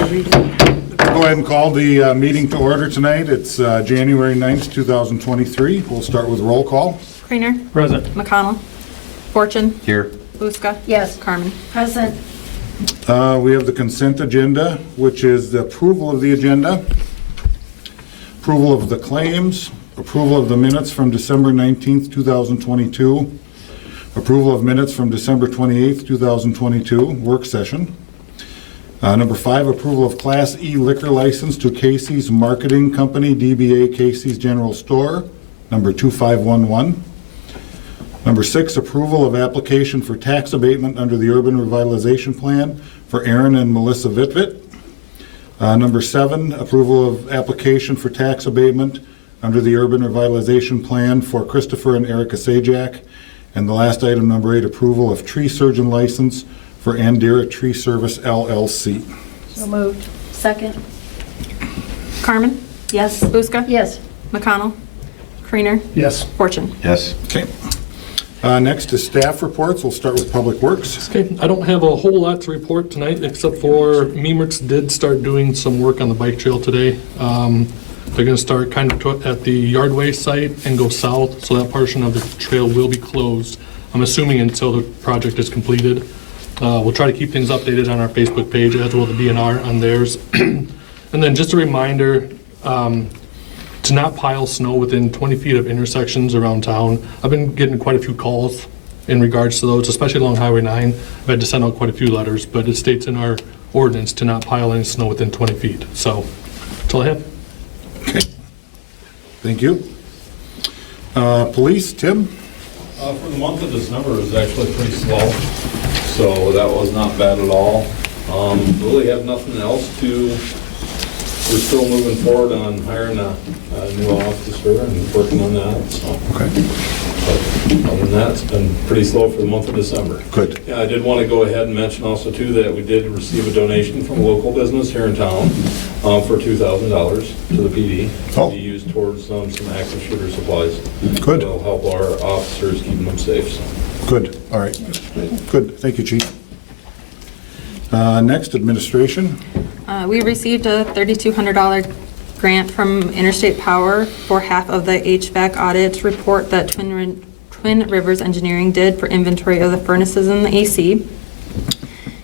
Go ahead and call the meeting to order tonight. It's January 9th, 2023. We'll start with roll call. Creener. Present. McConnell. Fortune. Here. Buska. Yes. Carmen. Present. We have the consent agenda, which is the approval of the agenda, approval of the claims, approval of the minutes from December 19th, 2022, approval of minutes from December 28th, 2022, work session. Number 5, approval of Class E liquor license to Casey's Marketing Company, DBA Casey's General Store, number 2511. Number 6, approval of application for tax abatement under the Urban Revitalization Plan for Aaron and Melissa Vitvit. Number 7, approval of application for tax abatement under the Urban Revitalization Plan for Christopher and Erica Sajak. And the last item, number 8, approval of tree surgeon license for Andera Tree Service LLC. So moved. Second. Carmen. Yes. Buska. Yes. McConnell. Creener. Yes. Fortune. Yes. Okay. Next is staff reports. We'll start with Public Works. Okay, I don't have a whole lot to report tonight, except for Memerts did start doing some work on the bike trail today. They're gonna start kind of at the Yardway site and go south, so that portion of the trail will be closed, I'm assuming until the project is completed. We'll try to keep things updated on our Facebook page, as will the DNR on theirs. And then just a reminder, to not pile snow within 20 feet of intersections around town. I've been getting quite a few calls in regards to those, especially along Highway 9. I've had to send out quite a few letters, but it states in our ordinance to not pile any snow within 20 feet. So that's all I have. Okay. Thank you. Police, Tim? For the month of December, it was actually pretty slow, so that was not bad at all. Really have nothing else to. We're still moving forward on hiring a new officer and working on that. So. Okay. But other than that, it's been pretty slow for the month of December. Good. Yeah, I did want to go ahead and mention also too that we did receive a donation from a local business here in town for $2,000 to the PD to be used towards some active shooter supplies. Good. It'll help our officers keeping them safe. So. Good. All right. Good. Thank you, Chief. Next, administration. We received a $3,200 grant from Interstate Power for half of the HVAC audit report that Twin Rivers Engineering did for inventory of the furnaces and the AC.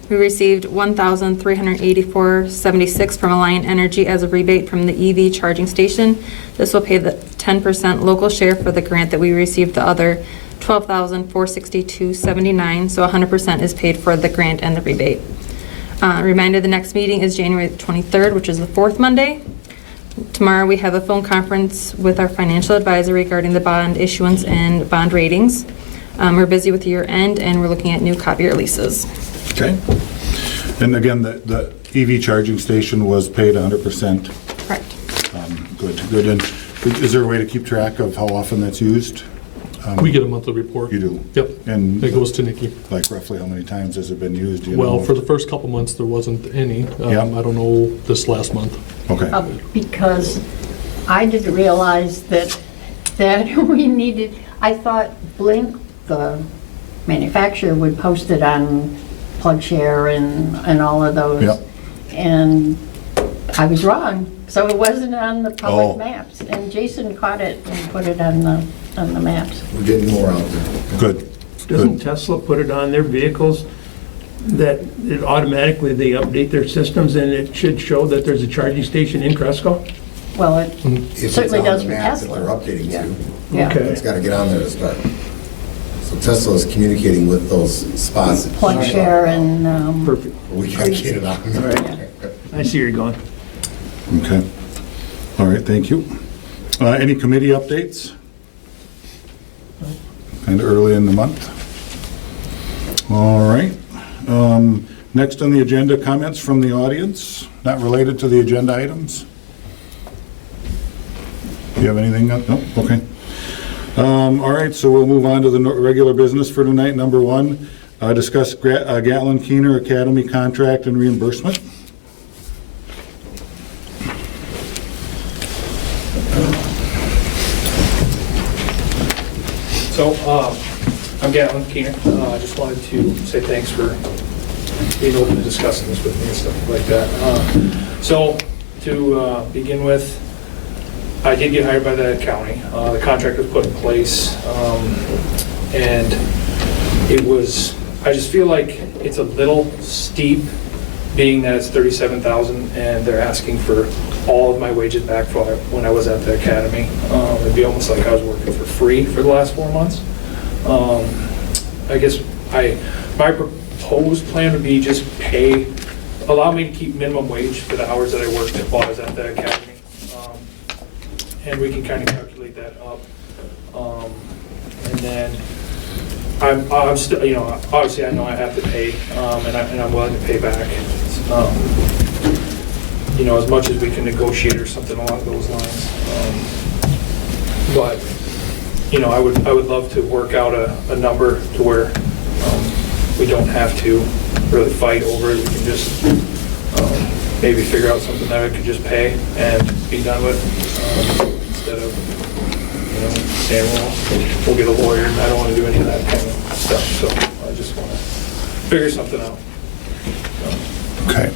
We received $1,384.76 from Alliant Energy as a rebate from the EV charging station. This will pay the 10% local share for the grant that we received. The other $12,462.79, so 100% is paid for the grant and the rebate. Reminder, the next meeting is January 23rd, which is the fourth Monday. Tomorrow we have a phone conference with our financial advisor regarding the bond issuance and bond ratings. We're busy with year end and we're looking at new copier leases. Okay. And again, the EV charging station was paid 100%. Correct. Good. Good. And is there a way to keep track of how often that's used? We get a monthly report. You do? Yep. And it goes to Nikki. Like roughly how many times has it been used? Do you Well, know? for the first couple months, there wasn't any. Yeah. I don't know this last month. Okay. Because I didn't realize that we needed, I thought Blink, the manufacturer, would post it on PlugShare and all of those. Yep. And I was wrong. So it wasn't on the public Oh. maps. And Jason caught it and put it on the maps. We're getting more out there. Good. Doesn't Tesla put it on their vehicles that it automatically, they update their systems and it should show that there's a charging station in Cresco? Well, it If it's certainly on the does for map that Tesla. they're updating to, Yeah. Okay. it's got to get on there to start. So Tesla is communicating with those spots. PlugShare and, Perfect. We got to get it on All there. right. I see where you're going. Okay. All right. Thank you. Any committee updates? And early in the month. All right. Next on the agenda, comments from the audience, not related to the agenda items. Do you have anything? No? Okay. All right, so we'll move on to the regular business for tonight. Number 1, discuss Gatlin Keener Academy contract and reimbursement. So, I'm Gatlin Keener. I just wanted to say thanks for being open to discussing this with me and stuff like that. So to begin with, I did get hired by the county. The contract was put in place, and it was, I just feel like it's a little steep, being that it's $37,000 and they're asking for all of my wages back for when I was at the academy. It'd be almost like I was working for free for the last 4 months. I guess my proposed plan would be just allow me to keep minimum wage for the hours that I worked while I was at the academy. And we can kind of calculate that up. And then I'm still, obviously I know I have to pay, and I'm willing to pay back. As much as we can negotiate or something along those lines. But I would love to work out a number to where we don't have to really fight over it. We can just maybe figure out something that I could just pay and be done with, instead of saying, well, we'll get a lawyer, and I don't want to do any of that kind of stuff. So I just want to figure something out. Okay.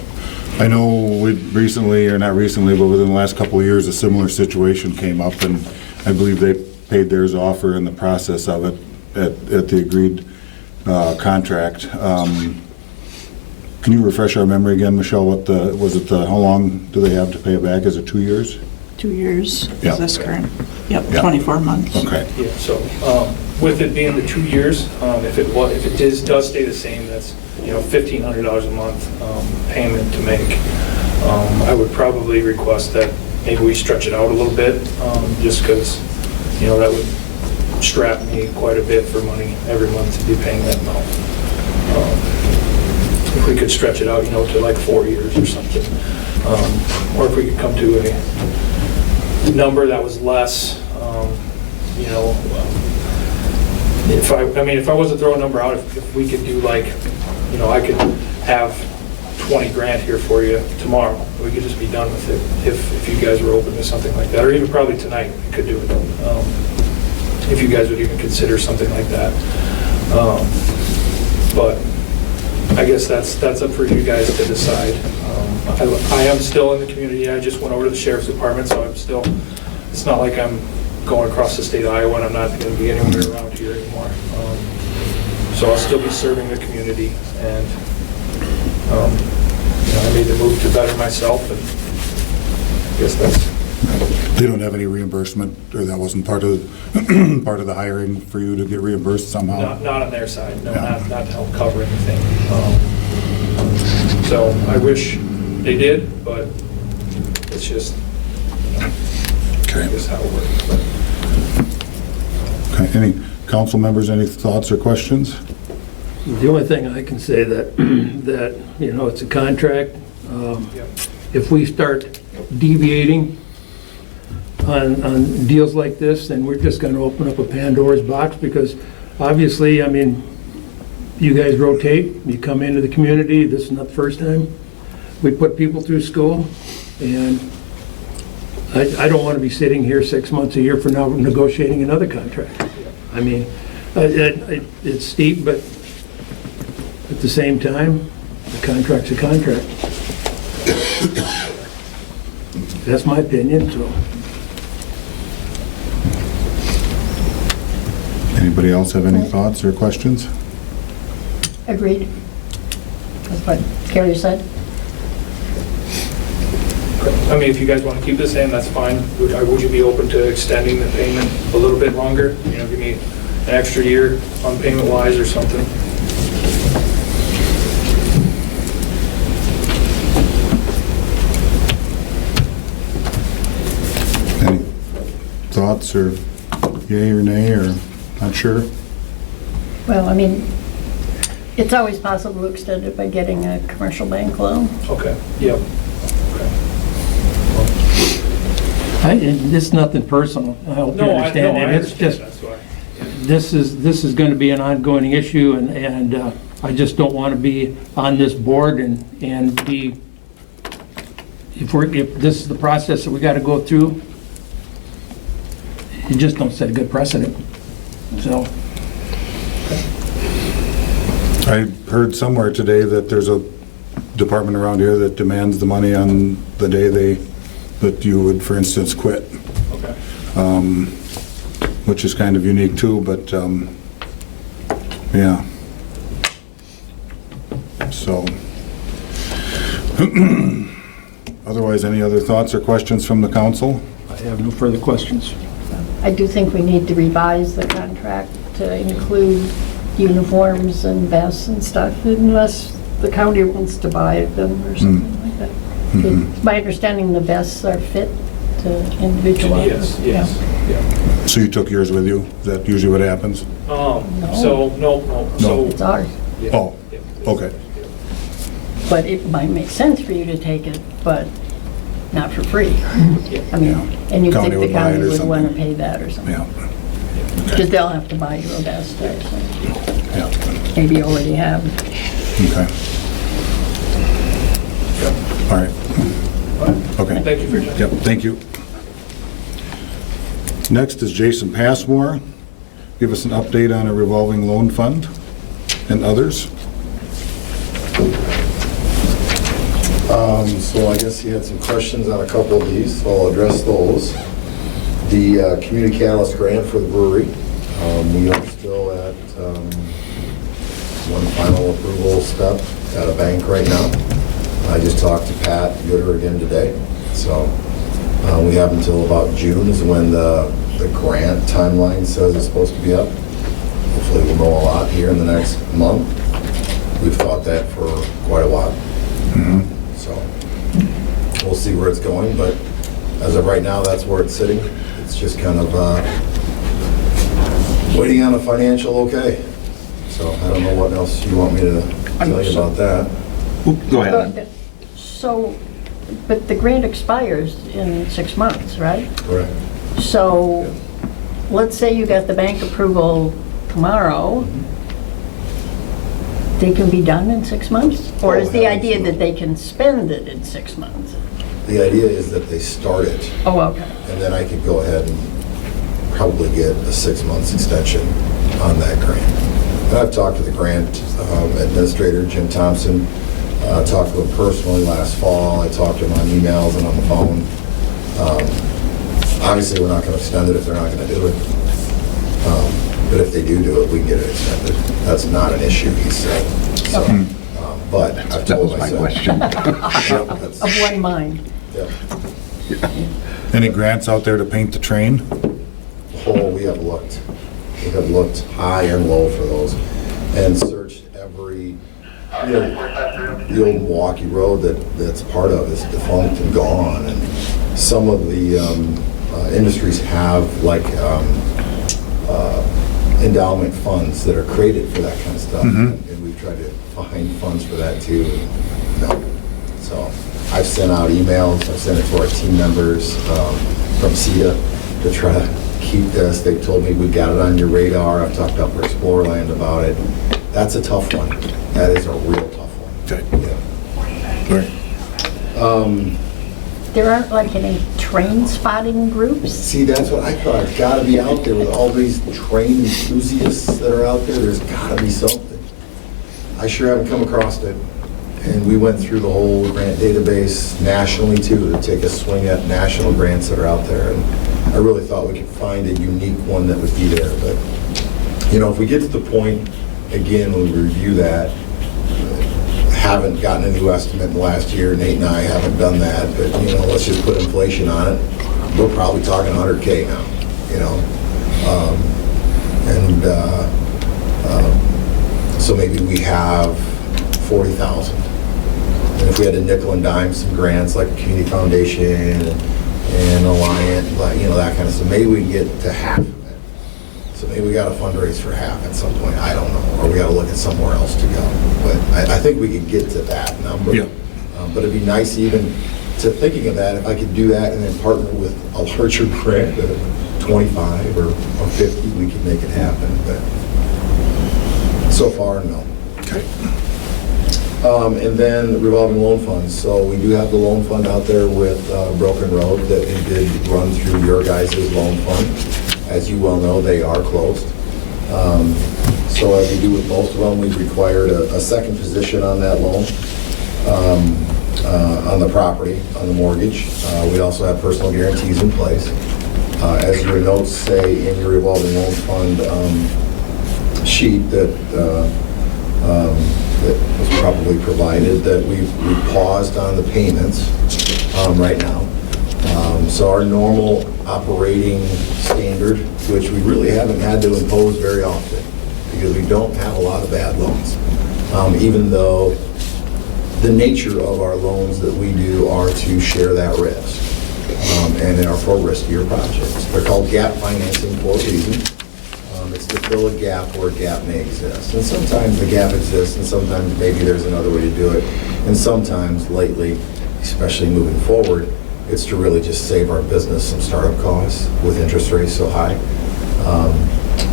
I know we recently, or not recently, but within the last couple of years, a similar situation came up, and I believe they paid theirs off or in the process of it at the agreed contract. Can you refresh our memory again, Michelle? How long do they have to pay it back? Is it 2 years? 2 years Yeah. is this current. Yep, Yeah. 24 months. Okay. Yeah, so with it being the 2 years, if it does stay the same, that's $1,500 a month payment to make. I would probably request that maybe we stretch it out a little bit, just because that would strap me quite a bit for money every month to be paying that amount. If we could stretch it out, to like 4 years or something, or if we could come to a number that was less, if I wasn't throwing a number out, if we could do like, I could have 20 grand here for you tomorrow. We could just be done with it if you guys were open to something like that, or even probably tonight we could do it. If you guys would even consider something like that. But I guess that's up for you guys to decide. I am still in the community. I just went over to the sheriff's department, so it's not like I'm going across the state of Iowa and I'm not going to be anywhere around here anymore. So I'll still be serving the community, and I made the move to better myself, and I guess that's... They don't have any reimbursement, or that wasn't part of the hiring for you to get reimbursed somehow? Not on their side, no, Yeah. not to help cover anything. So I wish they did, but it's just, Okay. I guess how it works. But Okay. Any council members, any thoughts or questions? The only thing I can say that, it's a contract. Yep. If we start deviating on deals like this, then we're just going to open up a Pandora's box, because obviously, you guys rotate, you come into the community, this is not the first time. We put people through school, and I don't want to be sitting here 6 months a year for now negotiating another contract. It's steep, but at the same time, the contract's a contract. That's my opinion, so. Anybody else have any thoughts or questions? Agreed. That's what Carrie said. If you guys want to keep the same, that's fine. Would you be open to extending the payment a little bit longer? Give me an extra year on payment-wise or something? Any thoughts, or yay or nay, or not sure? Well, it's always possible to extend it by getting a commercial bank loan. Okay, yep. This is nothing personal, I hope you No, understand I that. It's understand, just, that's why. this is going to be an ongoing issue, and I just don't want to be on this board and be, if this is the process that we got to go through, you just don't set a good precedent, so. I heard somewhere today that there's a department around here that demands the money on the day that you would, for instance, quit, Okay. which is kind of unique too, but, yeah. So, otherwise, any other thoughts or questions from the council? I have no further questions. I do think we need to revise the contract to include uniforms and vests and stuff, unless the county wants to buy them or something like that. It's my understanding the vests are fit to individual Yes, officers. yes, yeah. So you took yours with you? Is that usually what happens? So, no, so. It's ours, yeah, Oh, yeah. okay. but it might make sense for you to take it, but not for free. Yeah. I mean, and you County think the would buy it county or would want to something. pay that or something. Yeah, Because they'll have to buy you a vest or something. yeah, Maybe you already have. okay. All right. Okay. Thank you for your time. Yep, thank you. Next is Jason Passmore. Give us an update on a revolving loan fund and others. So I guess you had some questions on a couple of these, so I'll address those. The community catalyst grant for the brewery, we are still at one final approval step at a bank right now. I just talked to Pat Gooder again today, so we have until about June is when the grant timeline says it's supposed to be up. Hopefully we'll know a lot here in the next month. We've thought that for quite a while. So we'll see where it's going, but as of right now, that's where it's sitting. It's just kind of waiting on a financial okay. So I don't know what else you want me to tell you about that. Go ahead. So, but the grant expires in 6 months, right? Correct. So, let's say you got the bank approval tomorrow, they can be done in 6 months? Or is the idea that they can spend it in 6 months? The idea is that they start it, Oh, okay. and then I could go ahead and probably get a 6 months extension on that grant. And I've talked to the grant administrator, Jim Thompson. I talked to him personally last fall. I talked to him on emails and on the phone. Obviously, we're not going to extend it if they're not going to do it. But if they do it, we can get it extended. That's not an issue, he said. So, but I've That told was my myself. question. Yep, that's- Of one mind. yep. Any grants out there to paint the train? Oh, we have looked. We have looked high and low for those and searched every, the old Milwaukee Road that's part of is defunct and gone. And some of the industries have like endowment funds that are created for that kind of stuff. And we've tried to find funds for that too. No. So I've sent out emails. I've sent it to our team members from CETA to try to keep this. They've told me we got it on your radar. I've talked up for Explorerland about it. That's a tough one. That is a real tough one. Okay. Yeah. Right. There aren't like any train spotting groups? See, that's what I thought. It's got to be out there with all these train enthusiasts that are out there. There's got to be something. I sure haven't come across it. And we went through the whole grant database nationally too, to take a swing at national grants that are out there. And I really thought we could find a unique one that would be there. But, you know, if we get to the point, again, when we review that, haven't gotten a new estimate in the last year, Nate and I haven't done that, but, you know, let's just put inflation on it. We're probably talking 100K now, you know. So maybe we have 40,000. And if we had to nickel and dime some grants like Community Foundation and Alliant, like, you know, that kind of stuff, maybe we can get to half of it. So maybe we got to fundraise for half at some point, I don't know, or we got to look at somewhere else to go. But I think we could get to that number. Yeah. But it'd be nice even to thinking of that, if I could do that and then partner with a larger grant, 25 or 50, we could make it happen. But so far, no. Okay. And then the revolving loan funds. So we do have the loan fund out there with Broken Road that we did run through your guys' loan fund. As you well know, they are closed. So So as we do with most of them, we've required a second position on that loan, on the property, on the mortgage. We also have personal guarantees in place. As your notes say in your revolving loan fund sheet that was probably provided, that we paused on the payments right now. So our normal operating standard, which we really haven't had to impose very often, because we don't have a lot of bad loans, even though the nature of our loans that we do are to share that risk, and they are for riskier projects. They're called gap financing for a reason. It's to fill a gap where a gap may exist. And sometimes the gap exists, and sometimes maybe there's another way to do it. And sometimes lately, especially moving forward, it's to really just save our business some startup costs with interest rates so high.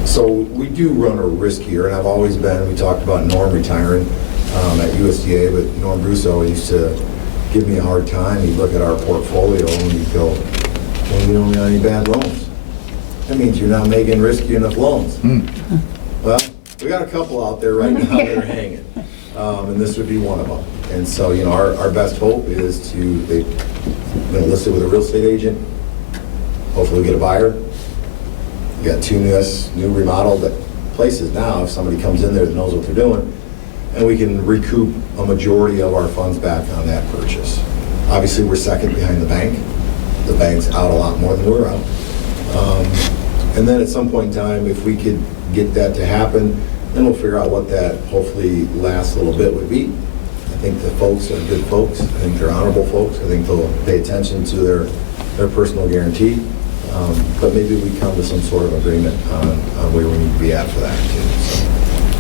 So we do run a riskier, and I've always been, we talked about Norm retiring at USDA, but Norm Russo used to give me a hard time. He'd look at our portfolio and he'd go, well, you don't have any bad loans. That means you're not making risky enough loans. Well, we got a couple out there right now that are hanging, and this would be one of them. And so, you know, our best hope is we're going to list it with a real estate agent. Hopefully we get a buyer. We got 2 new remodeled places now, if somebody comes in there that knows what they're doing, and we can recoup a majority of our funds back on that purchase. Obviously, we're second behind the bank. The bank's out a lot more than we're out. And then at some point in time, if we could get that to happen, then we'll figure out what that hopefully last little bit would be. I think the folks are good folks. I think they're honorable folks. I think they'll pay attention to their personal guarantee. But maybe we come to some sort of agreement on where we need to be at for that too. So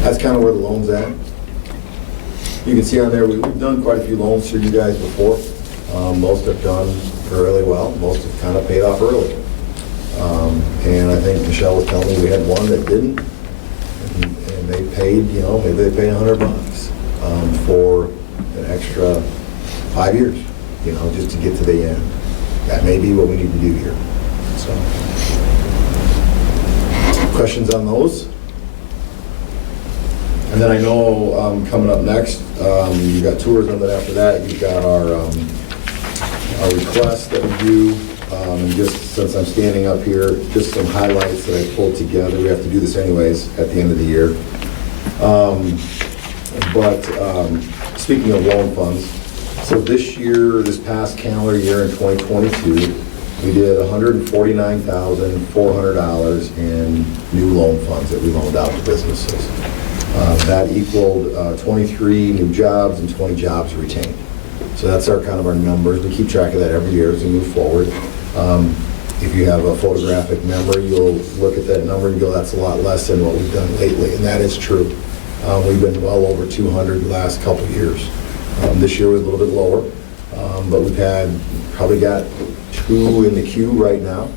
that's kind of where the loan's at. You can see on there, we've done quite a few loans for you guys before. Most have done fairly well. Most have kind of paid off early. And I think Michelle was telling me we had one that didn't, and they paid, you know, maybe they pay $100 for an extra 5 years, you know, just to get to the end. That may be what we need to do here. So, questions on those? And then I know coming up next, you've got tourism, but after that, you've got our request that we do. And just since I'm standing up here, just some highlights that I pulled together. We have to do this anyways at the end of the year. But speaking of loan funds, so this past calendar year in 2022, we did $149,400 in new loan funds that we loaned out to businesses. That equaled 23 new jobs and 20 jobs retained. So that's our kind of our numbers. We keep track of that every year as we move forward. If you have a photographic memory, you'll look at that number and go, that's a lot less than what we've done lately, and that is true. We've been well over 200 the last couple of years. This year was a little bit lower, but we've probably got 2 in the queue right now.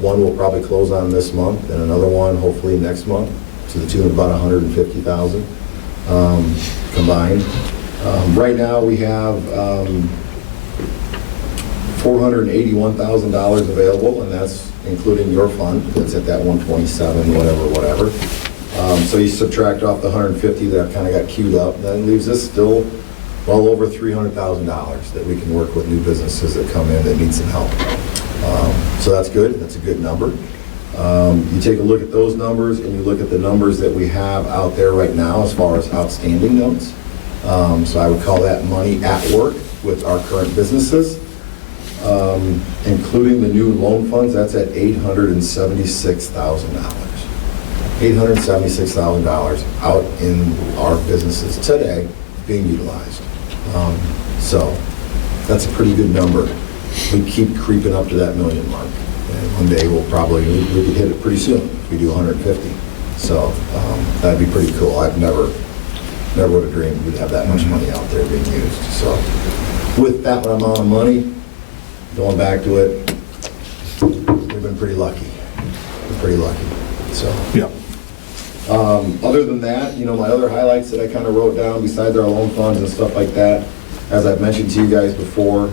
One will probably close on this month, and another one hopefully next month, to the tune of about $150,000 combined. Right now we have $481,000 available, and that's including your fund. That's at that 127, whatever. So you subtract off the 150 that kind of got queued up, that leaves us still well over $300,000 that we can work with new businesses that come in that need some help. So that's good. That's a good number. You take a look at those numbers and you look at the numbers that we have out there right now as far as outstanding notes. So I would call that money at work with our current businesses. Including the new loan funds, that's at $876,000. $876,000 out in our businesses today being utilized. So that's a pretty good number. We keep creeping up to that million mark. And one day we could hit it pretty soon if we do 150. So that'd be pretty cool. I've never would have dreamed we'd have that much money out there being used. So with that amount of money, going back to it, we've been pretty lucky. So, Yeah. other than that, my other highlights that I kind of wrote down besides our loan funds and stuff like that, as I've mentioned to you guys before,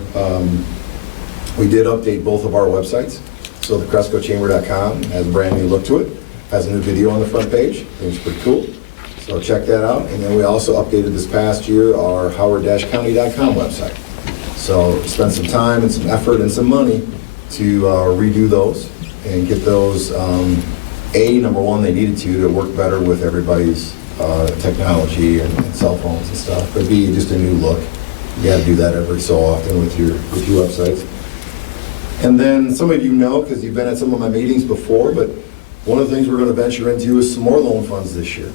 we did update both of our websites. So the CrescoChamber.com has a brand new look to it, has a new video on the front page. I think it's pretty cool. So check that out. And then we also updated this past year our howard-county.com website. So spent some time and some effort and some money to redo those and get those, number one, they needed to work better with everybody's technology and cell phones and stuff, but B, just a new look. You got to do that every so often with your websites. And then some of you know, because you've been at some of my meetings before, but one of the things we're going to venture into is some more loan funds this year.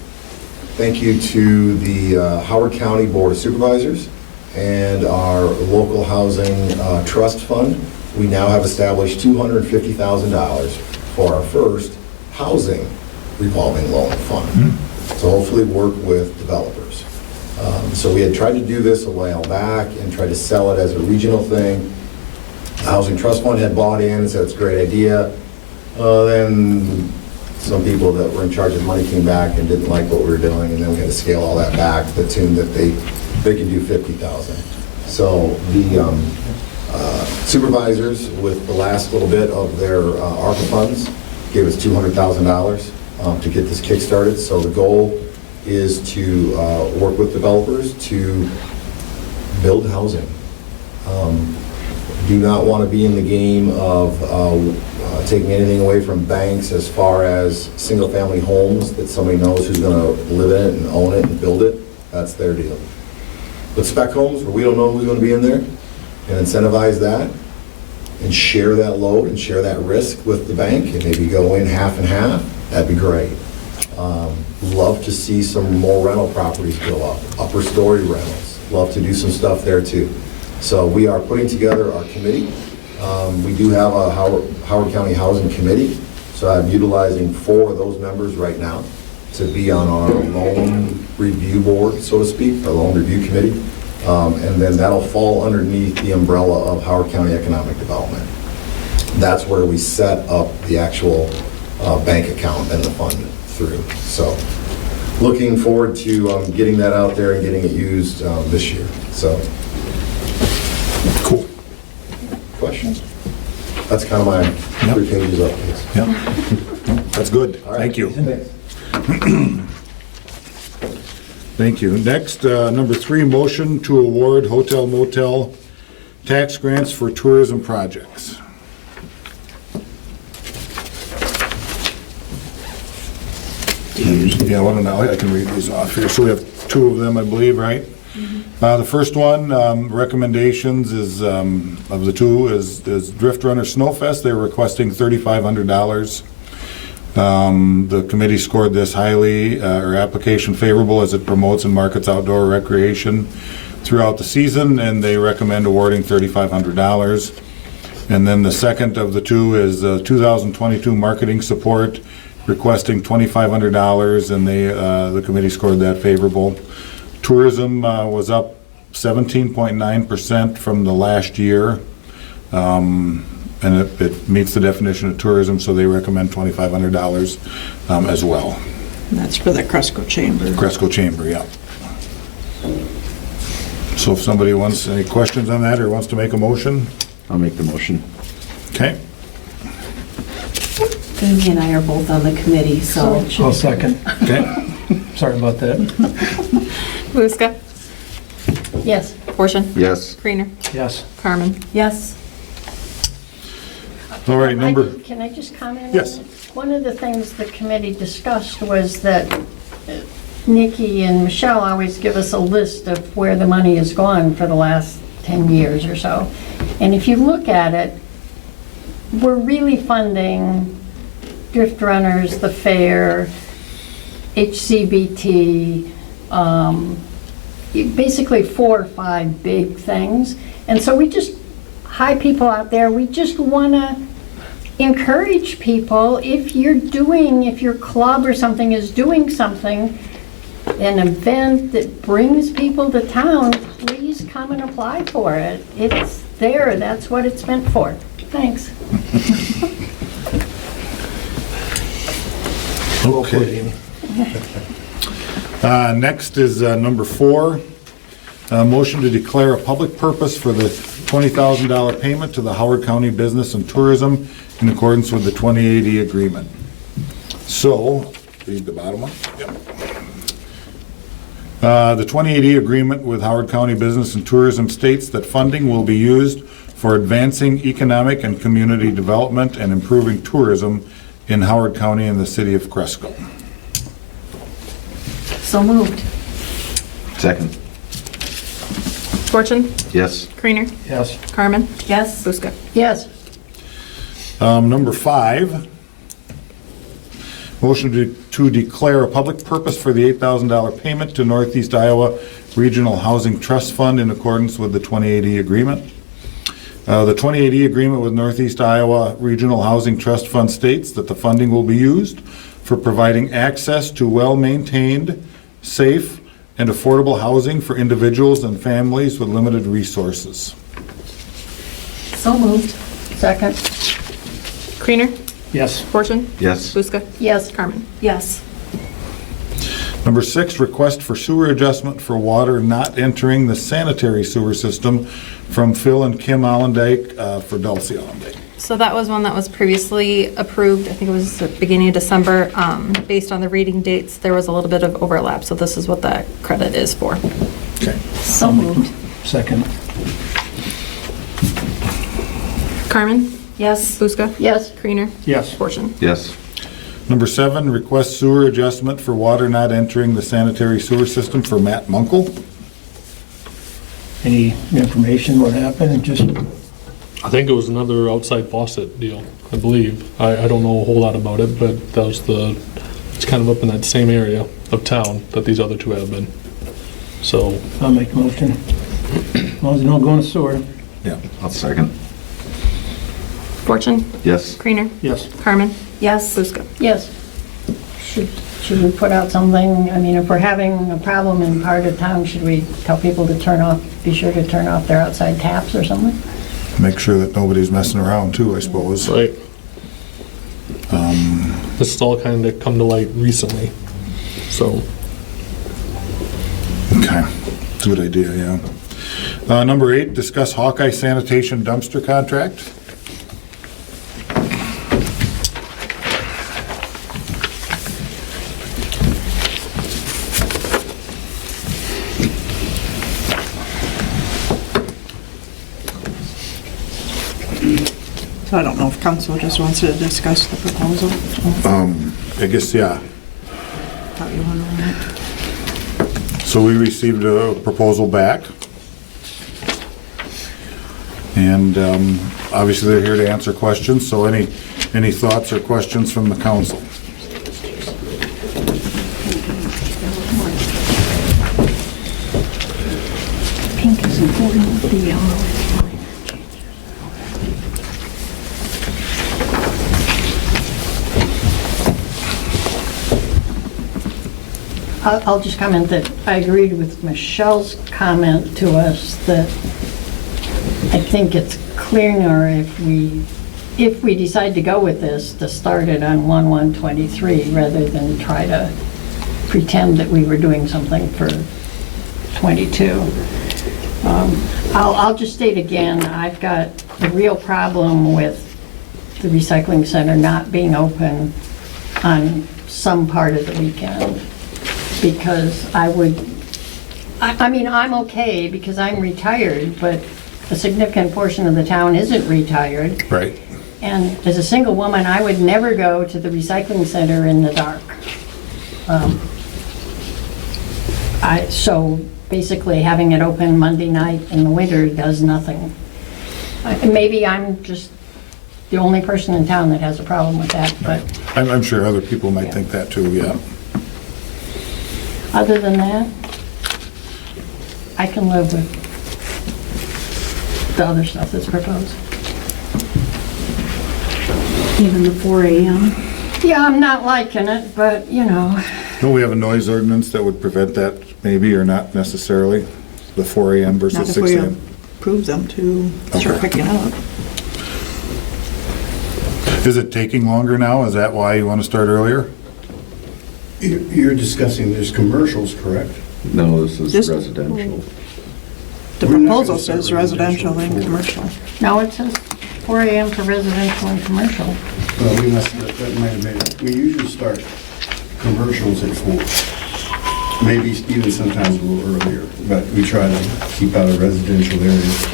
Thank you to the Howard County Board of Supervisors and our local housing trust fund. We now have established $250,000 for our first housing revolving loan fund. So hopefully work with developers. So we had tried to do this a while back and tried to sell it as a regional thing. The Housing Trust Fund had bought in and said it's a great idea. Then some people that were in charge of money came back and didn't like what we were doing, and then we had to scale all that back to the tune that they can do $50,000. So the supervisors, with the last little bit of their ARPA funds, gave us $200,000 to get this kick-started. So the goal is to work with developers to build housing. Do not want to be in the game of taking anything away from banks as far as single-family homes that somebody knows who's going to live in it and own it and build it. That's their deal. But spec homes, where we don't know who's going to be in there, and incentivize that and share that load and share that risk with the bank and maybe go in half and half, that'd be great. Love to see some more rental properties go up, upper story rentals. Love to do some stuff there too. So we are putting together our committee. We do have a Howard County Housing Committee, so I'm utilizing 4 of those members right now to be on our loan review board, so to speak, our loan review committee. And then that'll fall underneath the umbrella of Howard County Economic Development. That's where we set up the actual bank account and the fund through. So looking forward to getting that out there and getting it used this year. So Cool. questions? That's kind of my 3 pages up. Yeah. That's good. All right. Thank you. Thanks. Thank you. Next, number 3, motion to award hotel motel tax grants for tourism projects. Yeah, why don't I can read these off here. So we have 2 of them, I believe, right? The first one, recommendations is, of the 2, is Drift Runner Snowfest. They're requesting $3,500. The committee scored this highly, or application favorable, as it promotes and markets outdoor recreation throughout the season, and they recommend awarding $3,500. And then the second of the 2 is 2022 marketing support, requesting $2,500, and the committee scored that favorable. Tourism was up 17.9% from the last year, and it meets the definition of tourism, so they recommend $2,500 as well. And that's for the Cresco Chamber. Cresco Chamber, yeah. So if somebody wants any questions on that or wants to make a motion? I'll make the motion. Okay. Amy and I are both on the committee, so. I'll second. Okay. Sorry about that. Buska? Yes. Portion? Yes. Creener? Yes. Carmen? Yes. All right, number, Can I just comment on Yes. that? One of the things the committee discussed was that Nikki and Michelle always give us a list of where the money has gone for the last 10 years or so. And if you look at it, we're really funding Drift Runners, the fair, HCBT, basically 4 or 5 big things. And so we just, hi people out there, we just want to encourage people, if your club or something is doing something, an event that brings people to town, please come and apply for it. It's there, that's what it's meant for. Thanks. okay. Next is number 4, motion to declare a public purpose for the $20,000 payment to the Howard County Business and Tourism in accordance with the 2080 agreement. So, read the bottom one. Yep. The 2080 agreement with Howard County Business and Tourism states that funding will be used for advancing economic and community development and improving tourism in Howard County and the city of Cresco. So moved. Second. Fortune, Yes. Creener, Yes. Carmen, Yes. Buska. Yes. Number 5, motion to declare a public purpose for the $8,000 payment to Northeast Iowa Regional Housing Trust Fund in accordance with the 2080 agreement. The 2080 agreement with Northeast Iowa Regional Housing Trust Fund states that the funding will be used for providing access to well-maintained, safe, and affordable housing for individuals and families with limited resources. So moved. Second. Creener, Yes. Fortune, Yes. Buska. Yes. Carmen. Yes. Number 6, request for sewer adjustment for water not entering the sanitary sewer system from Phil and Kim Allendike for Dulcie Allendike. So that was one that was previously approved, I think it was the beginning of December. Based on the reading dates, there was a little bit of overlap, so this is what that credit is for. Okay. So moved. Second. Carmen, Yes. Buska. Yes. Creener, Yes. Fortune. Yes. Number 7, request sewer adjustment for water not entering the sanitary sewer system for Matt Munkel. Any information what happened? Just, I think it was another outside faucet deal, I believe. I don't know a whole lot about it, but that was it's kind of up in that same area of town that these other two have been. So, I'll make a motion. As long as you don't go in the sewer. Yeah. I'll second. Fortune, Yes. Creener, Yes. Carmen, Yes. Buska. Yes. Should we put out something, I mean, if we're having a problem in part of town, should we tell people to be sure to turn off their outside taps or something? Make sure that nobody's messing around too, I suppose. right. This has all kind of come to light recently, so. Okay, it's a good idea, yeah. Number 8, discuss Hawkeye sanitation dumpster contract. So I don't know if council just wants to discuss the proposal. I guess, yeah. Thought you wanted on it. So we received a proposal back. And obviously they're here to answer questions, so any thoughts or questions from the council? Pink is important, the yellow is fine. I'll just comment that I agreed with Michelle's comment to us that I think it's cleaner if we decide to go with this, to start it on 1/1/23 rather than try to pretend that we were doing something for 22. I'll just state again, I've got a real problem with the recycling center not being open on some part of the weekend, because I mean, I'm okay because I'm retired, but a significant portion of the town isn't retired. Right. And as a single woman, I would never go to the recycling center in the dark. So basically, having it open Monday night in the winter does nothing. Maybe I'm just the only person in town that has a problem with that, but I'm sure other people might think that too, yeah. other than that, I can live with the other stuff that's proposed. Even the 4 AM. Yeah, I'm not liking it, but, you know, Don't we have a noise ordinance that would prevent that maybe, or not necessarily? The 4 AM Not versus if 6 we AM? approve them to start Okay. picking up. Is it taking longer now? Is that why you want to start earlier? You're discussing there's commercials, correct? No, this is Just- residential. The We're not proposal gonna start says residential and residential commercial. no, it says 4 AM for residential and commercial. Well, that might have made it. We usually start commercials at 4. maybe even sometimes a little earlier, but we try to keep out of residential areas.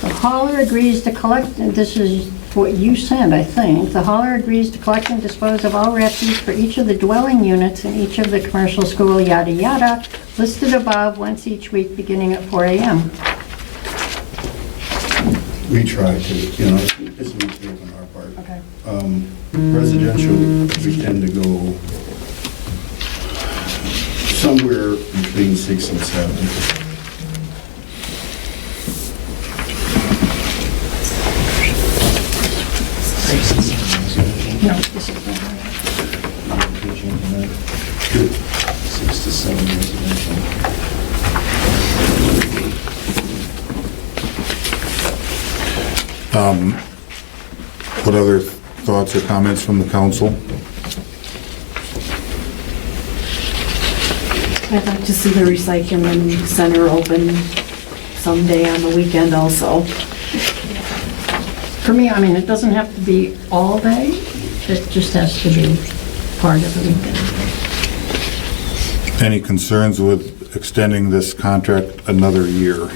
The hauler agrees to collect, and this is what you sent, I think. The hauler agrees to collect and dispose of all refuse for each of the dwelling units in each of the commercial school, yada, yada, listed above once each week, beginning at 4 a.m. We try to, you know, it's a mistake on our part. Okay. Residential, we tend to go somewhere between 6 and 7. No, this is not right. 6 to 7 residential. What other thoughts or comments from the council? I'd like to see the recycling center open someday on the weekend also. For me, I mean, it doesn't have to be all day, it just has to be part of the weekend. Any concerns with extending this contract another year?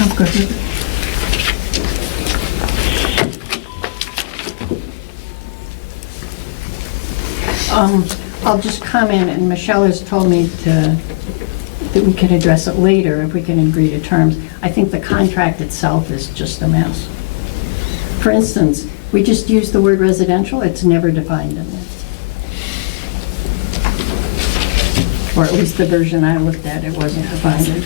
I'm good with it. I'll just comment, and Michelle has told me that we can address it later if we can agree to terms. I think the contract itself is just a mess. For instance, we just use the word residential, it's never defined in there. Or at least the version I looked at, it wasn't defined.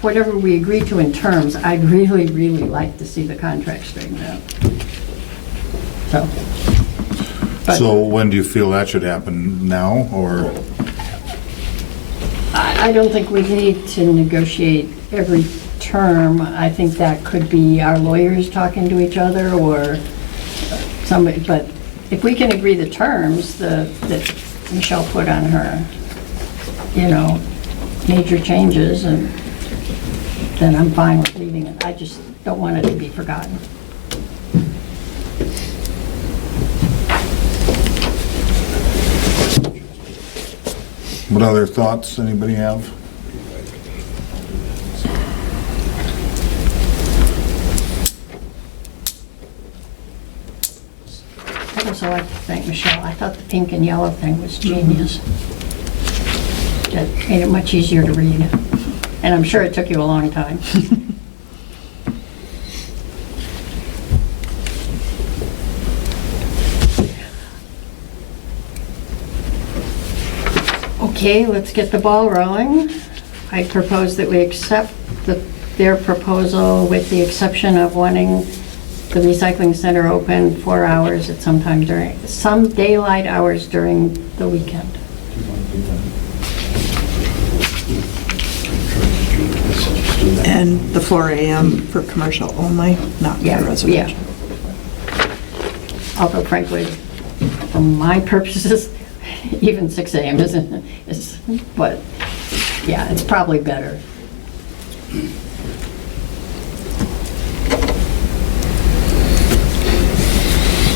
Whatever we agree to in terms, I'd really, really like to see the contract straightened out. So when do you feel that should happen? Now, or? I don't think we need to negotiate every term. I think that could be our lawyers talking to each other or somebody, but if we can agree the terms that Michelle put on her, you know, major changes, and then I'm fine with leaving it. I just don't want it to be forgotten. What other thoughts anybody have? I'd also like to thank Michelle. I thought the pink and yellow thing was genius. That made it much easier to read. And I'm sure it took you a long time. Okay, let's get the ball rolling. I propose that we accept their proposal with the exception of wanting the recycling center open 4 hours at some daylight hours during the weekend. And the 4 a.m. for commercial only, not for residential. Although frankly, for my purposes, even 6 a.m. is, but yeah, it's probably better.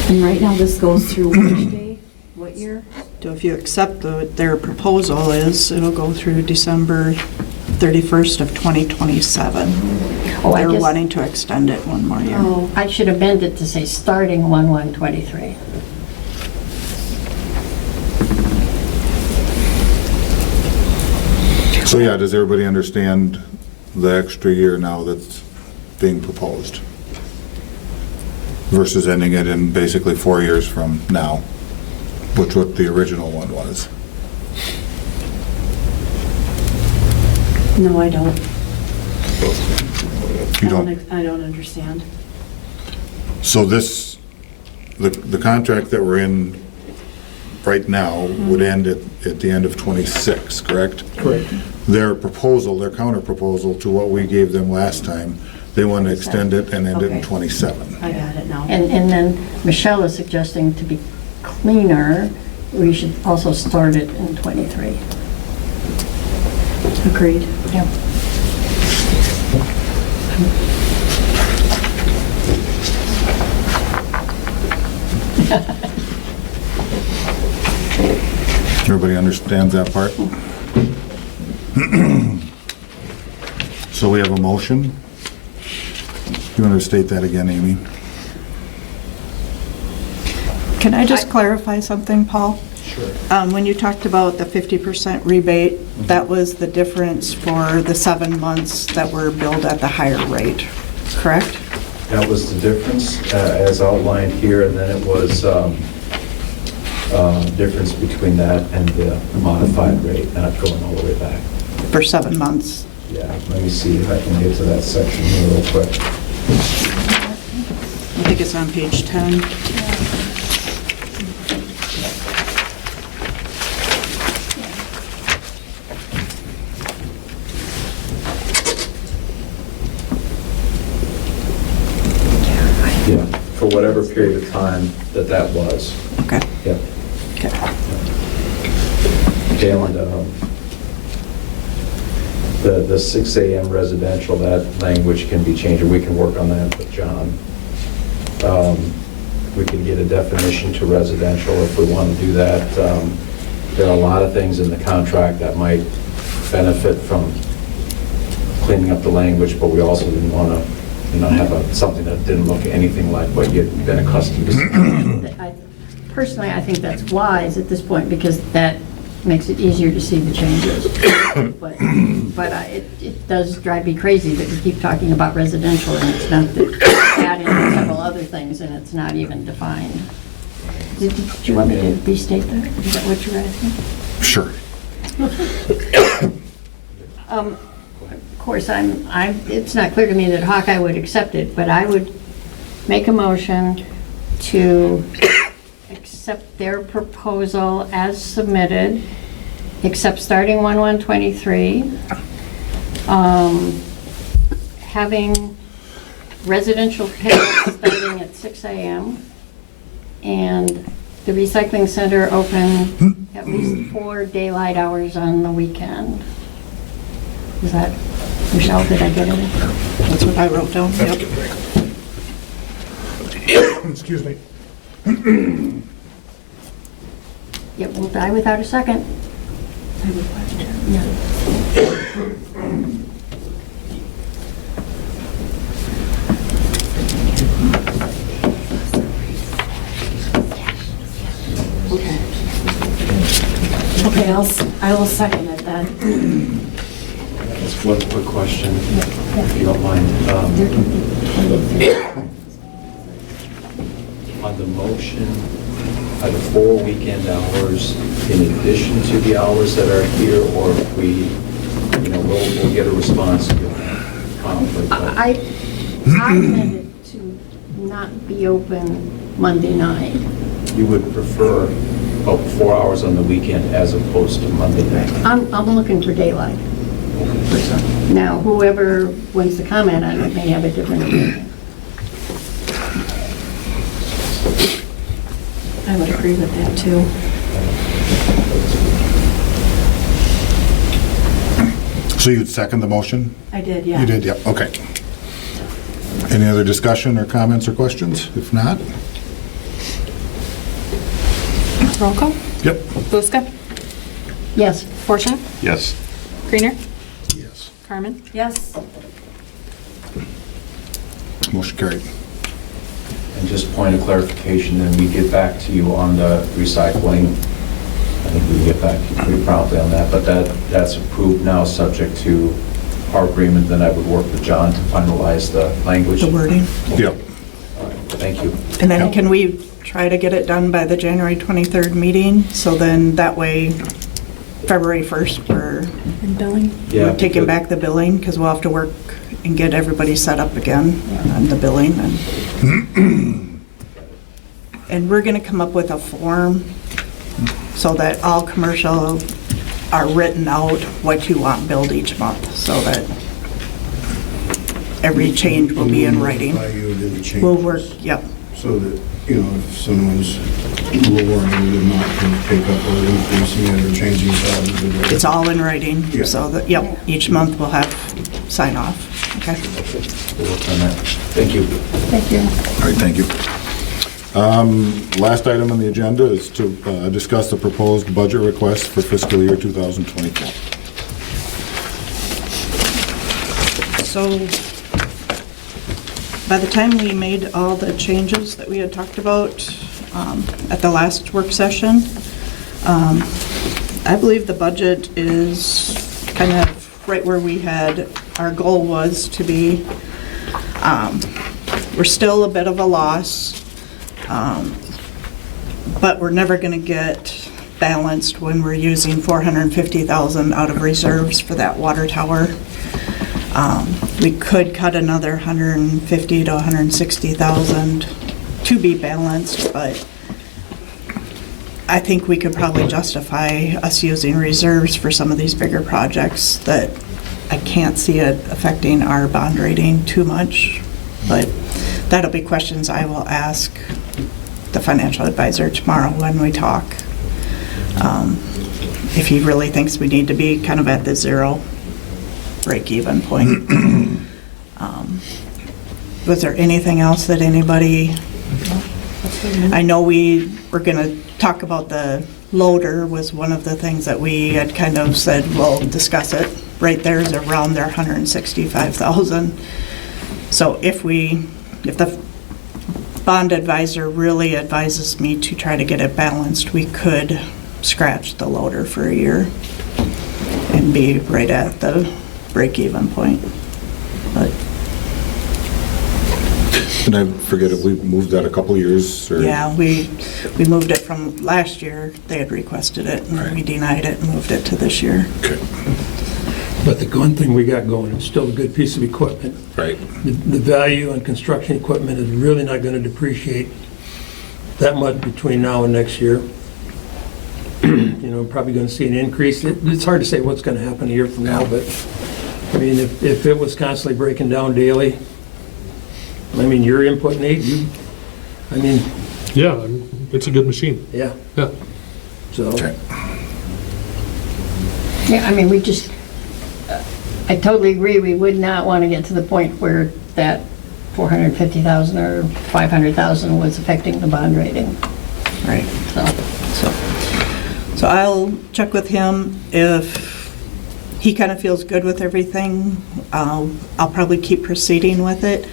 And right now this goes through which day? What year? So if you accept their proposal it'll go through December 31st of 2027. Oh, I They're guess- wanting to extend it one more year. Oh, I should amend it to say starting 1/1/23. So yeah, does everybody understand the extra year now that's being proposed? Versus ending it in basically 4 years from now, which what the original one was. no, I don't. You don't, I don't understand. so this, the contract that we're in right now would end at the end of 26, correct? Correct. Their proposal, their counter proposal to what we gave them last time, they want to extend it and end it in Okay. 27. I got it now. And then Michelle is suggesting to be cleaner, we should also start it in 23. Agreed. Yeah. Everybody understands that part? So we have a motion. You want to state that again, Amy? Can I just clarify something, Paul? Sure. When you talked about the 50% rebate, that was the difference for the 7 months that were billed at the higher rate, correct? That was the difference as outlined here, and then it was difference between that and the modified rate, not going all the way back. For 7 months. Yeah, let me see if I can get to that section here real quick. I think it's on page 10. Yeah, for whatever period of time that was. Okay. Yep. Okay. And the 6 a.m. residential, that language can be changed, or we can work on that with John. We can get a definition to residential if we want to do that. There are a lot of things in the contract that might benefit from cleaning up the language, but we also didn't want to, have something that didn't look anything like what you've been accustomed to. Personally, I think that's wise at this point because that makes it easier to see the changes. But it does drive me crazy that we keep talking about residential and it's not, add in several other things and it's not even defined. Did you want me to restate that? Is that what you're asking? Sure. Of course, it's not clear to me that Hawkeye would accept it, but I would make a motion to accept their proposal as submitted, except starting 1/1/23, having residential pickup starting at 6 a.m., and the recycling center open at least 4 daylight hours on the weekend. Is that, Michelle, did I get it? That's what I wrote down. Yep. Excuse me. It will die without a second. Yeah. Okay, I will second it then. Just one quick question, if you don't mind. On the motion, are the 4 weekend hours in addition to the hours that are here, or if we, we'll get a response to conflict? I meant it to not be open Monday night. You would prefer about 4 hours on the weekend as opposed to Monday night? I'm looking for daylight. Now, whoever wants to comment on it may have a different opinion. I would agree with that too. So you'd second the motion? I did, yeah. You did, yep, okay. Any other discussion or comments or questions? If not? Roll call. Yep. Buska. Yes. Fortune. Yes. Greener. Yes. Carmen. Yes. Motion carried. And just point of clarification, then we get back to you on the recycling. I think we can get back to you pretty promptly on that, but that's approved now, subject to our agreement. Then I would work with John to finalize the language. The wording. Yep. All right, thank you. And then can we try to get it done by the January 23rd meeting? So then that way, February 1st, And billing? we're taking back the billing because we'll have to work and get everybody set up again on the billing. And we're going to come up with a form so that all commercial are written out what you want billed each month, so that every change will be in writing. By you to the changes. We'll work, yep. So that, if someone's lowering it or not going to take up or increasing it or changing values or whatever. It's all in writing, Yeah. so that, yep, each month we'll have sign off, okay? We'll work on that. Thank you. Thank you. All right, thank you. Last item on the agenda is to discuss the proposed budget request for fiscal year 2024. So by the time we made all the changes that we had talked about at the last work session, I believe the budget is kind of right where we had, our goal was to be. We're still a bit of a loss, but we're never going to get balanced when we're using $450,000 out of reserves for that water tower. We could cut another $150,000 to $160,000 to be balanced, but I think we could probably justify us using reserves for some of these bigger projects that I can't see it affecting our bond rating too much, but that'll be questions I will ask the financial advisor tomorrow when we talk. If he really thinks we need to be kind of at the zero break-even point. Was there anything else that anybody, I know we were going to talk about the loader was one of the things that we had kind of said, we'll discuss it. Right there is around their $165,000. So if the bond advisor really advises me to try to get it balanced, we could scratch the loader for a year and be right at the break-even point. But And I forget if we moved that a couple years or? yeah, we moved it from last year. They had requested it, and we denied it and moved it to this year. Okay. But the one thing we got going is still a good piece of equipment. Right. The value on construction equipment is really not going to depreciate that much between now and next year. You know, probably going to see an increase. It's hard to say what's going to happen a year from now, but I mean, if it was constantly breaking down daily, I mean, your input, Nate, Yeah, it's a good machine. yeah. Yeah. So, Okay. Yeah, I mean, I totally agree, we would not want to get to the point where that $450,000 or $500,000 was affecting the bond rating, Right. so. So I'll check with him. If he kind of feels good with everything, I'll probably keep proceeding with it.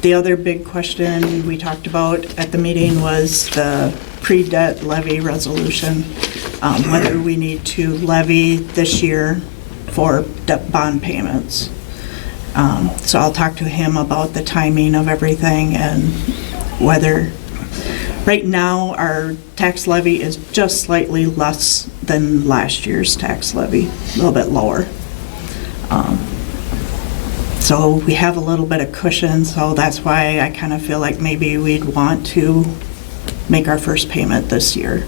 The other big question we talked about at the meeting was the pre-debt levy resolution, whether we need to levy this year for debt bond payments. So I'll talk to him about the timing of everything and whether, right now, our tax levy is just slightly less than last year's tax levy, a little bit lower. So we have a little bit of cushion, so that's why I kind of feel like maybe we'd want to make our first payment this year.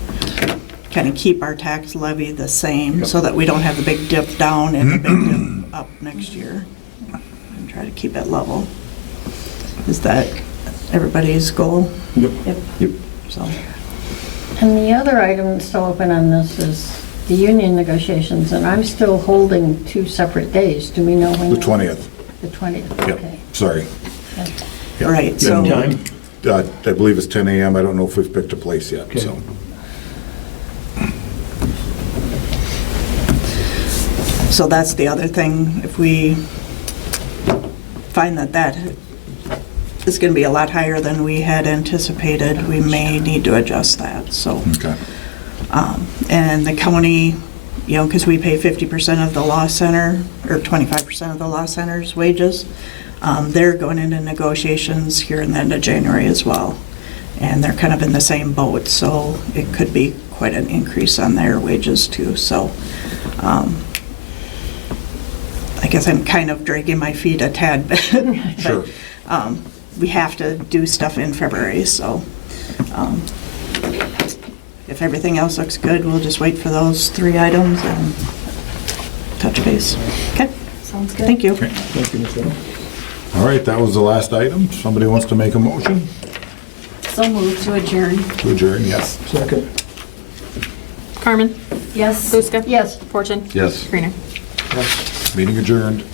Kind of keep our tax levy the same so that we don't have the big dip down and the big dip up next year. And try to keep it level. Is that everybody's goal? Yep. So, And the other item that's still open on this is the union negotiations, and I'm still holding 2 separate days. Do we know when? The 20th. The 20th, Yep. okay. Sorry. Yeah. right, so. time? I believe it's 10 a.m. I don't know if we've picked a place yet, so. So that's the other thing, if we find that is going to be a lot higher than we had anticipated, we may need to adjust that, so. Okay. And the county, you know, because we pay 50% of the law center, or 25% of the law center's wages, they're going into negotiations here in the end of January as well. And they're kind of in the same boat, so it could be quite an increase on their wages too, so. I guess I'm kind of dragging my feet a tad bit. Sure. But, we have to do stuff in February, so if everything else looks good, we'll just wait for those 3 items and touch base. Okay? Sounds good. Thank you. Thank you, Michelle. All right, that was the last item. Somebody wants to make a motion So moved to adjourn. to adjourn? Yes. Second. Carmen? Yes. Buska? Yes. Fortune? Yes. Greener? Meeting adjourned.